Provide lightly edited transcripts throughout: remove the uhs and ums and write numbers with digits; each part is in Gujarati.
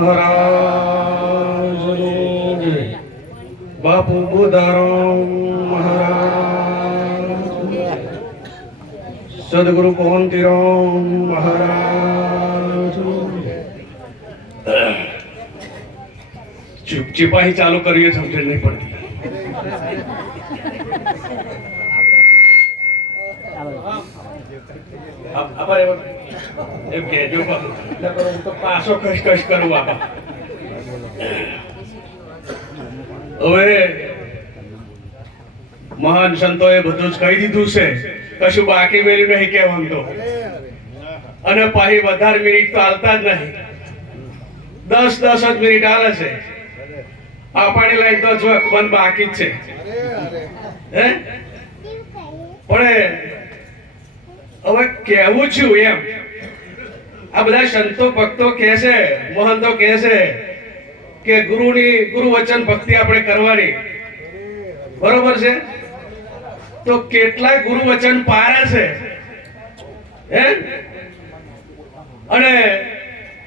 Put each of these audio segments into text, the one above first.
મહારાજ બાપુ બોધારામ મહારાજ, સદગુરુ પવનતીરામ મહારાજ. ચિપાહી ચાલુ કરીએ સમજણ નહીં પડતી. એમ કેજો તો પાછો ખસખસ કરું બાપા. હવે મહાન સંતોએ બધું જ કહી દીધું છે, કશું બાકી મેળ્યું નહીં કહેવાનું તો. અને પાછી વધારે મિનિટ તો હાલતા જ નહીં, 10 જ મિનિટ હાલે છે. આપણી લાઈન તો જો બંધ બાકી જ છે. પણ હવે કેવું છું એમ, આ બધા સંતો ભક્તો કહે છે, મહંતો કહે છે કે ગુરુ વચન ભક્તિ આપણે કરવાની, બરોબર છે? તો કેટલાય ગુરુ વચન પારે છે હે, અને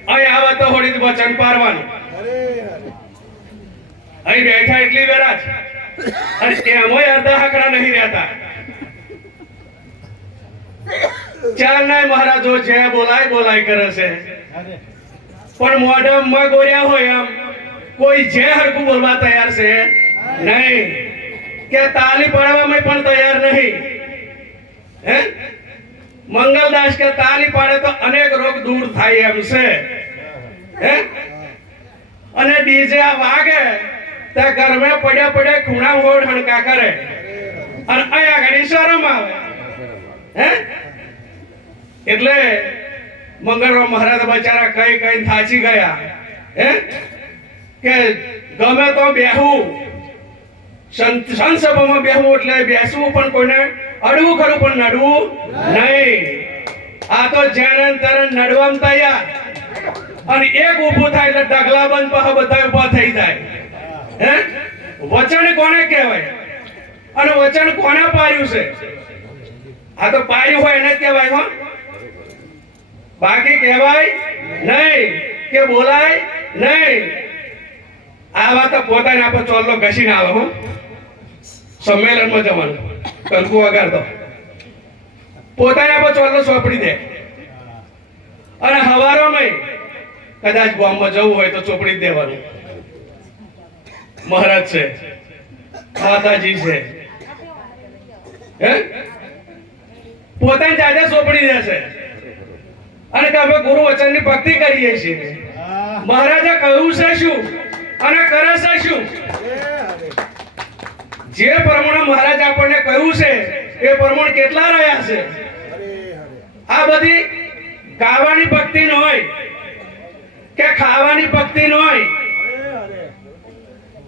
અહીં આવે તો હોડી વચન પારવાનું. અહીં બેઠા એટલી વેરા છે, અને એમાંય અડધા હાકડા નહીં રહેતા. ચારનાય મહારાજો જે બોલાય કરે છે, પણ મોઢામાં ગોર્યા હોય આમ કોઈ જે હરખું બોલવા તૈયાર છે નહીં, કે તાલી પાડવામાં પણ તૈયાર નહીં. હે, મંગલદાસ કે તાલી પાડે તો અનેક રોગ દૂર થાય એમ છે. હે, અને ડીજે વાગે ત્યાં ઘરમે પડ્યા ખૂણા ઓઢ હણકા કરે, અને અહીંયા ઘણી શરમ આવે. હે, એટલે મંગળરાવ મહારાજ બચારા કઈ થાચી ગયા. હે, કે ગમે તો બેહવું, સંસભામાં બેહવું એટલે બેસવું, પણ કોઈને અડવું ખરું પણ નડવું નહીં. આ તો જ્યાં ત્યારે નડવામાં તૈયાર, અને એક ઊભું થાય એટલે ઢગલા બંધ પાછા બધા ઊભા થઈ જાય. હે, વચન કોને કહેવાય અને વચન કોને પાડ્યું છે? આ તો પાડ્યું હોય એને જ કહેવાય હો, બાકી કહેવાય નહીં કે બોલાય નહીં. આવા તો પોતાને આપણે ચોલ્લો ઘસીને આવે હો. સંમેલનમાં જવાનું કંકુ વગાડતો પોતાને આપણે ચોલ્લો સોંપડી દે, અને હવારોમાં કદાચ ગામમાં જવું હોય તો ચોપડી જ દેવાનું. મહારાજ છે, માતાજી છે, હે, પોતાની જાતે સોંપડી દેશે, અને કે અમે ગુરુ વચન ની ભક્તિ કરીએ છીએ. મહારાજે કહ્યું છે શું અને કરે છે શું? જે પ્રમાણે મહારાજ આપણને કહ્યું છે એ પ્રમાણે કેટલા રહ્યા છે? આ બધી ગાવાની ભક્તિ ન હોય કે ખાવાની ભક્તિ ન હોય.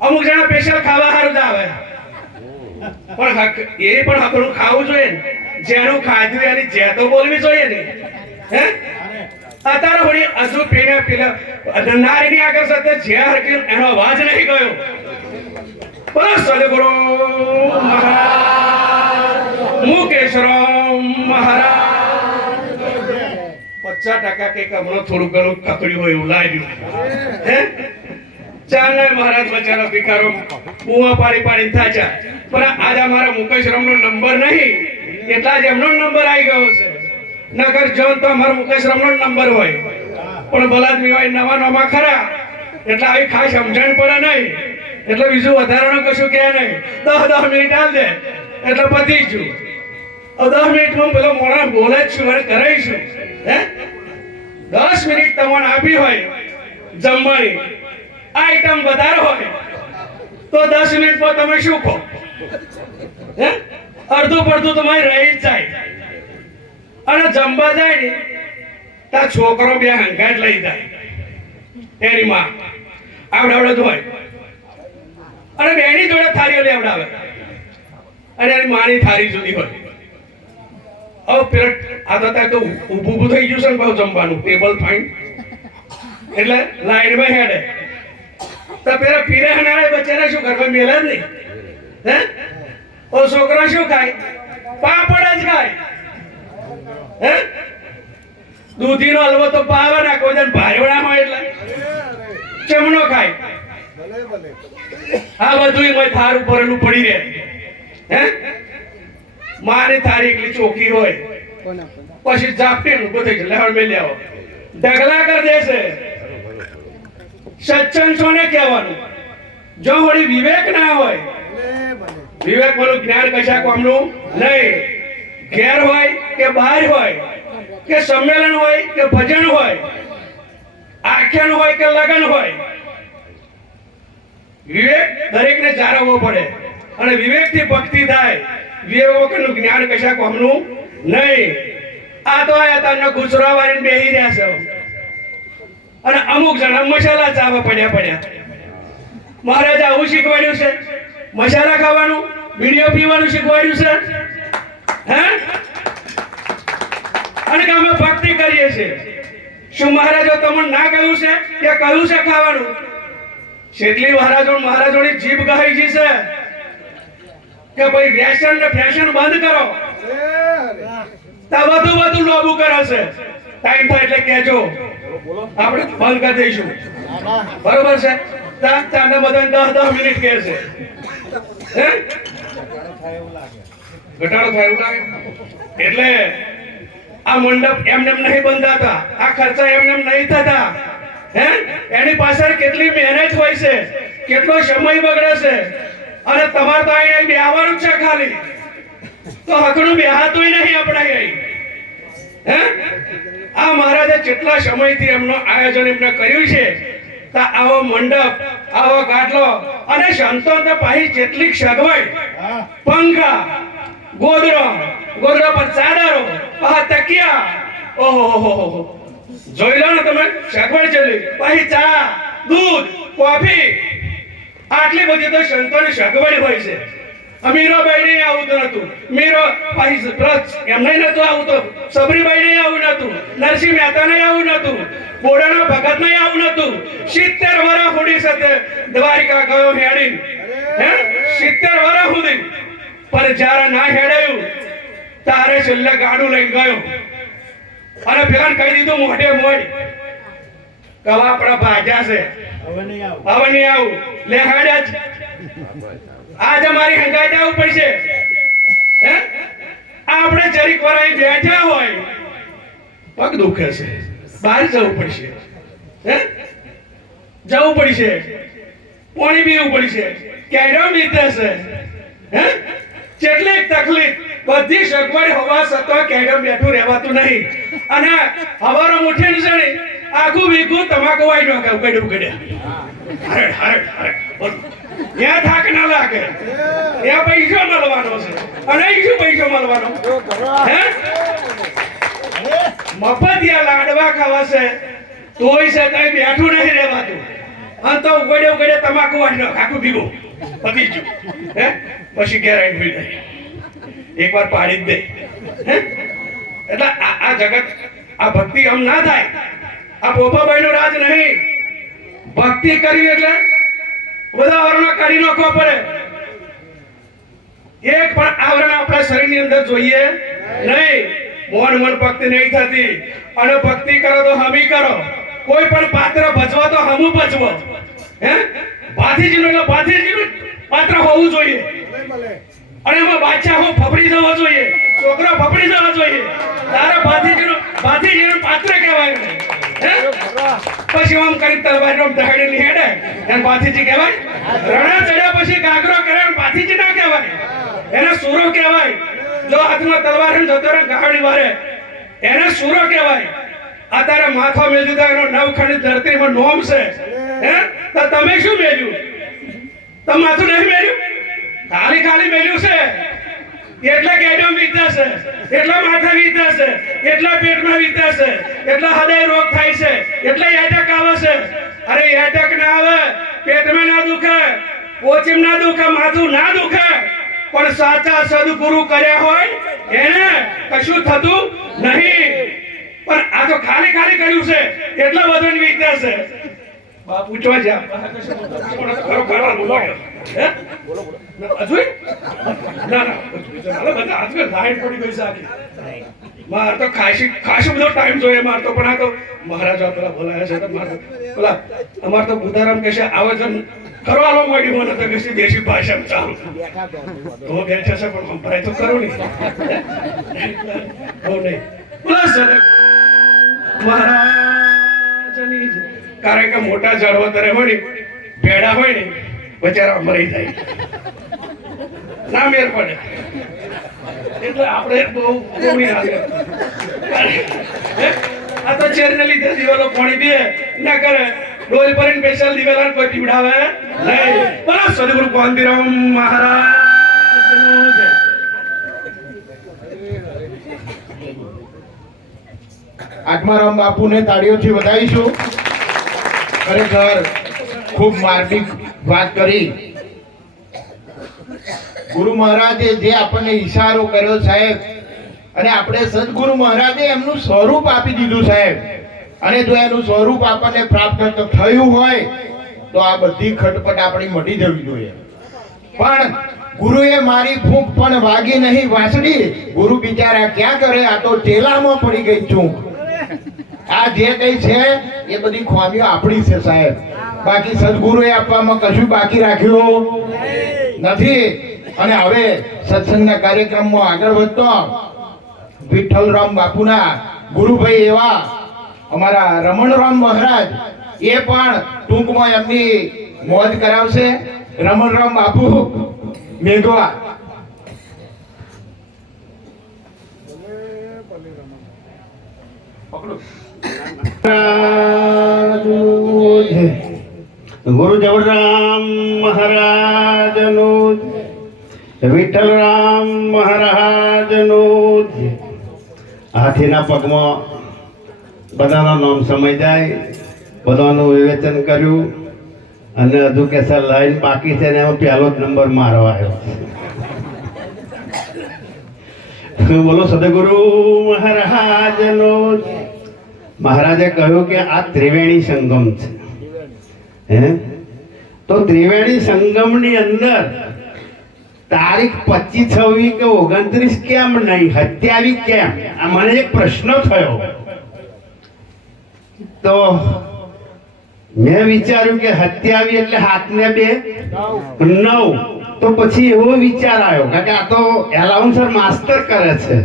અમુક જણા સ્પેશિયલ ખાવા સારું જ આવે, પણ એ પણ આપણું ખાવું જોઈએ ને. જેનું ખાધું એની જે તો બોલવી જોઈએ ને. હે, અત્યારે હોડી હજુ પેલા નારીની આગળ સાથે જે હરકી એનો અવાજ નહીં ગયો. બોલો સદગુરુ મહારાજ, મુકેશરામ મહારાજ. 50% કે હમણાં થોડું ઘણું કકડ્યું હોય એવું લાગ્યું. હે, ચારનાય મહારાજ બચારા ભિખારો બુઆ પાડી થાચા, પણ આજે અમારા મુકેશરામનો નંબર નહીં, એટલા જ એમનો નંબર આવી ગયો છે. નગર જોન તો અમારો મુકેશરામનો નંબર હોય, પણ બલાદમી હોય નવા ખરા, એટલે આવી ખાસ સમજણ પડે નહીં. એટલે બીજું વધારાનું કશું કહે નહીં. 10 મિનિટ હાલ દે એટલે પતી ગયું. 10 મિનિટમાં પેલો મોણા બોલે જ છું અને કરાઈશું. હે, 10 મિનિટ તમને આપી હોય જમવાની, આઈટમ વધારે હોય તો 10 મિનિટમાં તમે શું કહો? હે, અડધું પડધું તમારી રહી જ જાય. અને જમવા જાય ને ત્યાં છોકરો બે હંગાટ લઈ જાય, એની માં આવડાવડે જ હોય, અને બેની જોડે થાળીઓ લેવડાવે, અને એની માની થાળી જુદી હોય. હવે પેલા આ તો ઊભું થઈ ગયું છે ને બહુ જમવાનું, ટેબલ ફાઈન, એટલે લાઈનમાં હેડે. તો પેલા પીરે હનારા બચારા શું કરવા મેલે જ નહીં. હે, ઓ છોકરા શું ખાય? પાપડ જ ખાય. હે, દૂધીનો હલવો તો પાવે ના કોઈ ભાઈઓડા હોય એટલે ચમનો ખાય આ બધું એમાં થાર ઉપરેલું પડી રહે હે મારી થારી એકલી ચોખી હોય પછી ઝાપટી નું બધું લેવડ મેં લેવો ઢગલા કરી દેશે સત્સંગ સોને કહેવાનું જો વળી વિવેક ના હોય વિવેક બોલું જ્ઞાન કશા કામનું નહીં ઘેર હોય કે બહાર હોય કે સંમેલન હોય કે ભજન હોય આખ્યાન હોય કે લગન હોય વિવેક દરેકને જાળવવો પડે અને વિવેકથી ભક્તિ થાય વિવેક વગરનું જ્ઞાન કશા કામનું નહીં આ તો આયા તમને ગુસરા વાળીને બેહી રહ્યા છે અને અમુક જણા મસાલા ચાવા પડ્યા મહારાજ આવું શીખવાડ્યું છે મસાલા ખાવાનું બીડીઓ પીવાનું શીખવાડ્યું છે હે અને કે અમે ભક્તિ કરીએ છીએ શું મહારાજો તમને ના કહ્યું છે કે કહ્યું છે ખાવાનું કેટલી મહારાજોની જીભ ગહાઈ ગઈ છે કે ભાઈ વ્યસન ને ફેશન બંધ કરો તા બધું લોબુ કરે છે ટાઈમ થાય એટલે કહેજો આપણે બંધ કરી દઈશું બરોબર છે તાને બધા 10 મિનિટ કહે છે હે ઘટાડો થાય એવું લાગે એટલે આ મંડપ એમને નહીં બંધાતા આ ખર્ચા એમને નહીં થતા હે એની પાછળ કેટલી મહેનત હોય છે કેટલો સમય બગડે છે અને તમારે તો અહીં બેહવાનું છે ખાલી તો હકનું બેહાતું નહીં આપણે અહીં હે આ મહારાજે કેટલા સમયથી એમનો આયોજન એમને કર્યું છે તો આવો મંડપ આવો ગાટલો અને સંતો તો પાછી કેટલી સગવડ પંખા ગોદડો પર ચાદરો તકિયા ઓહો જોઈ લો ને તમે સગવડ ચલી પાછી ચા દૂધ કોફી આટલી બધી તો સંતોની સગવડ હોય છે અમીરાબાઈ ને આવતું નતું મીરો એમને નતું આવતું સબરીબાઈ ને આવું નતું નરસિંહ મહેતા ને આવું નતું બોડાના ભગત ને આવું નતું 70 વર્ષ સુધી સાથે દ્વારિકા ગયો હેડી હે 70 વર્ષ સુધી પણ જ્યારે ના હેડાયું તારે છેલ્લે ગાડું લઈને ગયો અને પેલા કહી દીધું મોઢે મોઢ કવા આપણા ભાજા છે હવે નહીં આવું લે હેડ્યા જ આજે મારી હંગાઈ જવું પડશે હે આપણે જરીક વાર અહીં બેઠા હોય પગ દુખે છે બહાર જવું પડશે હે જવું પડશે પાણી પીવું પડશે કેડો મીતે છે હે કેટલી તકલીફ બધી સગવડ હોવા છતાં કેડો બેઠું રહેવાતું નહીં અને હવારો ઉઠીને જણી આખું બીગું તમાકુ વાઈ નો કડ્યું કડ્યા ત્યાં થાક ના લાગે ત્યાં પૈસો મળવાનો છે અને શું પૈસો મળવાનો હે મફતિયા લાડવા ખાવા છે તોય છે તઈ બેઠું નહીં રહેવાતું અને તો ઉગડે તમાકુ વાળી આખું ભીગું પતી ગયું હે પછી ઘેર આવીને ભૂલી જાય એકવાર પાડી જ દે હે એટલે આ જગત આ ભક્તિ આમ ના થાય આ પોપાબાઈ નું રાજ નહીં ભક્તિ કરવી એટલે બધા આવરણ કાઢી નાખવા પડે એક પણ આવરણ આપણા શરીરની અંદર જોઈએ નહીં મન ભક્તિ નહીં થતી અને ભક્તિ કરો તો હમી કરો કોઈ પણ પાત્ર ભજવો તો હમું ભજવો હે ભાથીજીનું પાત્ર હોવું જોઈએ અને એમાં બાદશાહ હો ફફડી જવો જોઈએ છોકરો ફફડી જવો જોઈએ તારે ભાથીજીનું પાત્ર કહેવાય હે પછી આમ કરી તલવાર નો દહાડેલી હેડે એને ભાથીજી કહેવાય રણા ચડ્યા પછી ગાગરો કરે ભાથીજી ના કહેવાય એને સૂરો કહેવાય જો હાથમાં તલવાર જતો રહે ગાડી વારે એને સૂરો કહેવાય અત્યારે માથો મેલ દીધો એનો નવખંડ ધરતીમાં નોમ છે હે તો તમે શું મેલ્યું તમે માથું નહીં મેલ્યું ખાલી મેલ્યું છે એટલા કેડમ વીતે છે એટલા માથા વીતે છે એટલા પેટમાં વીતે છે એટલા હૃદય રોગ થાય છે એટલા એટક આવે છે અરે એટક ના આવે પેટમાં ના દુખે ઓચીમ ના દુખે માથું ના દુખે પણ સાચા સદગુરુ કર્યા હોય એને કશું થતું નહીં પણ આ તો ખાલી કર્યું છે એટલા બધાને વીતે છે બાપ પૂછવા જા ખરો બોલો હે બોલો અજુ ના બધા આજકાલ લાઈન પડી ગઈ છે આખી માર તો ખાસું બધો ટાઈમ જોઈએ માર તો, પણ આ તો મહારાજા પેલા બોલાયા છે તો માર પેલા અમાર તો બુધારામ કહે છે આવે છે કરવાનો મળ્યું મને તો કશી દેશી ભાષામાં ચાલુ તો બેઠા છે પણ સંભળાય તો કરો નહીં બહુ નહીં પ્લસ મહારાજની કારણ કે મોટા ઝાડવા તરે હોય ને પેડા હોય ને બચારા મરી જાય ના મેર પડે એટલે આપણે બહુ આ તો ચેર ને લીધે દિવાલો પાણી દે ના કરે ડોલ પર સ્પેશિયલ દિવાલા કોઈ પીવડાવે નહીં. બરાબર સદગુરુ કાંતિરામ મહારાજનો જય. આત્મારામ બાપુને તાળીઓથી વધાવીશું. ખરેખર ખૂબ માર્મિક વાત કરી. ગુરુ મહારાજે જે આપણને ઈશારો કર્યો સાહેબ, અને આપણે સદગુરુ મહારાજે એમનું સ્વરૂપ આપી દીધું સાહેબ, અને જો એનું સ્વરૂપ આપણને પ્રાપ્ત થયું હોય તો આ બધી ખટપટ આપણી મટી જવી જોઈએ. પણ ગુરુએ મારી ફૂંક પણ વાગી નહીં વાંસળી. ગુરુ બિચારા ક્યાં કરે, આ તો ટેલામાં પડી ગઈ ચૂંક. આ જે કઈ છે એ બધી ખામીઓ આપણી છે સાહેબ, બાકી સદગુરુએ આપવામાં કશું બાકી રાખ્યું નથી. અને હવે સત્સંગના કાર્યક્રમમાં આગળ વધતો વિઠ્ઠલરામ બાપુના ગુરુભાઈ એવા અમારા રમણરામ મહારાજ એ પણ ટૂંકમાં એમની મોજ કરાવશે. રમણરામ બાપુ મેઘવા. ગુરુ જવરામ મહારાજનું, વિઠ્ઠલરામ મહારાજનું. હાથીના પગમાં બધાના નામ સમય જાય, બધાનું વિવેચન કર્યું, અને હજુ કે સર લાઈન બાકી છે ને એમાં પહેલો જ નંબર મારો આવ્યો. બોલો સદગુરુ મહારાજનો. મહારાજે કહ્યું કે આ ત્રિવેણી સંગમ છે. હે તો ત્રિવેણી સંગમની અંદર તારીખ 25, 26 કે 29 કેમ નહીં, 27 કેમ? આ મને એક પ્રશ્ન થયો. તો મેં વિચાર્યું કે 27 એટલે હાથને 2 9. તો પછી એવો વિચાર આવ્યો કારણ કે આ તો એલાઉન્સર માસ્ટર કરે છે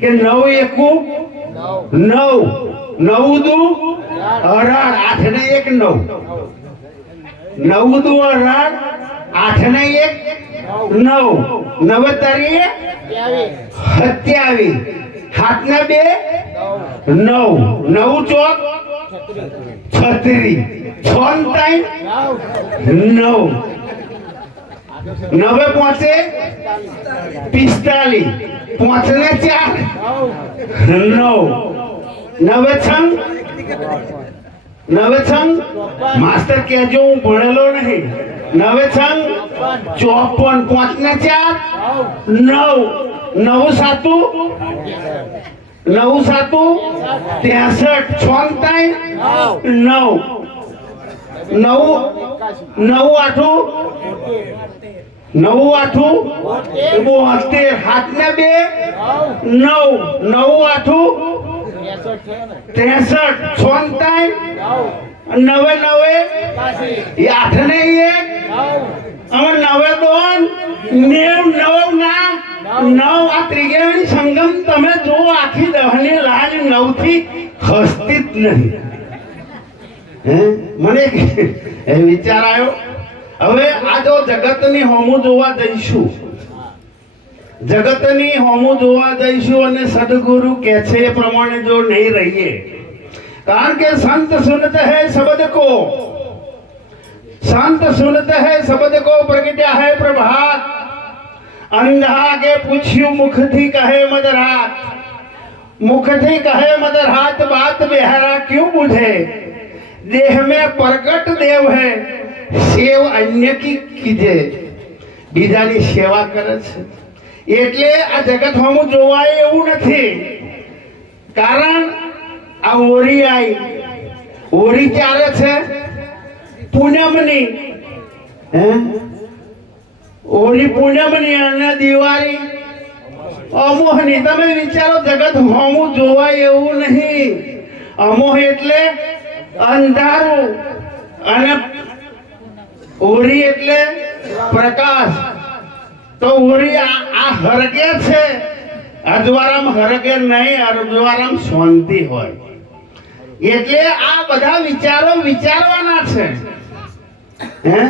કે 9 એકુ 9, 9 દુ 18, 8 ને 1 9, 9 દુ 18, 8 ને 1 9, 9 તારીખ 27, હાથ ને 2 9, 9 ચોક 36, 6 9, 9 પોંચે 45, 5 ને 4 9, 9 છંગ 9 છંગ. માસ્ટર કહેજો હું ભણેલો નહીં. 9 છંગ 54, 5 ને 4 9, 9 સાતું 9 સાતું 63, 6 9, 9 આઠું 9 આઠું 72, હાથ ને 2 9, 9 આઠું 63, 6 9 9 એ 8 ને 1 અમે 9 2 9 ના 9. આ ત્રિવેણી સંગમ તમે જો આખી દહની લાજ 9 થી ખસતી જ નહીં. મને એ વિચાર આવ્યો. હવે આ જો જગતની હોમું જોવા જઈશું, જગતની હોમું જોવા જઈશું અને સદગુરુ કહે છે એ પ્રમાણે જો નહીં રહીએ, કારણ કે સંત સુનત હૈ શબ્દ को, संत सुनत है शब्द को प्रगट्या है प्रभात. अंधा के पूछ्यू मुख थी कहे मदरात, मुख थी कहे मदरात बात बेहरा क्यों बुझे. देह में प्रकट देव है सेव अन्य की कीजे. બીજાની સેવા કરે છે એટલે આ જગત હોમું જોવાય એવું નથી. કારણ આ ઓરી આવી, ઓરી ક્યારે છે? પૂનમની. ઓરી પૂનમની અને દિવાળી અમોહની તમે વિચારો જગત હોમું જોવાય એવું નહીં. અમોહ એટલે અંધારું અને ઓરી એટલે પ્રકાશ. તો ઓરી આ હરગે છે, અજવાળામાં હરગે નહીં, અજવાળામાં શાંતિ હોય. એટલે આ બધા વિચારો વિચારવાના છે. હે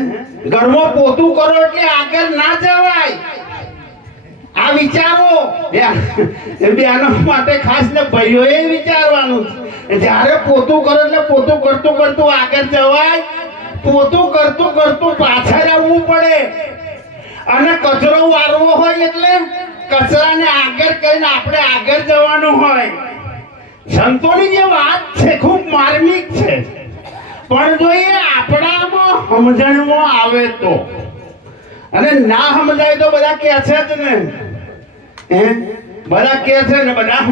ઘરમાં પોતું કરો એટલે આગળ ના જવાય. આ વિચારો બહેનો માટે ખાસ ને ભાઈઓએ વિચારવાનું છે. જ્યારે પોતું કરો એટલે પોતું કરતું કરતું આગળ જવાય, પોતું કરતું કરતું પાછળ આવવું પડે. અને કચરો વાળવો હોય એટલે કચરાને આગળ કરીને આપણે આગળ જવાનું હોય. સંતોની જે વાત છે ખૂબ માર્મિક છે, પણ જો એ આપણામાં સમજણમાં આવે તો, અને ના સમજાય તો બધા કહે છે જ ને, બધા કહે છે ને બધા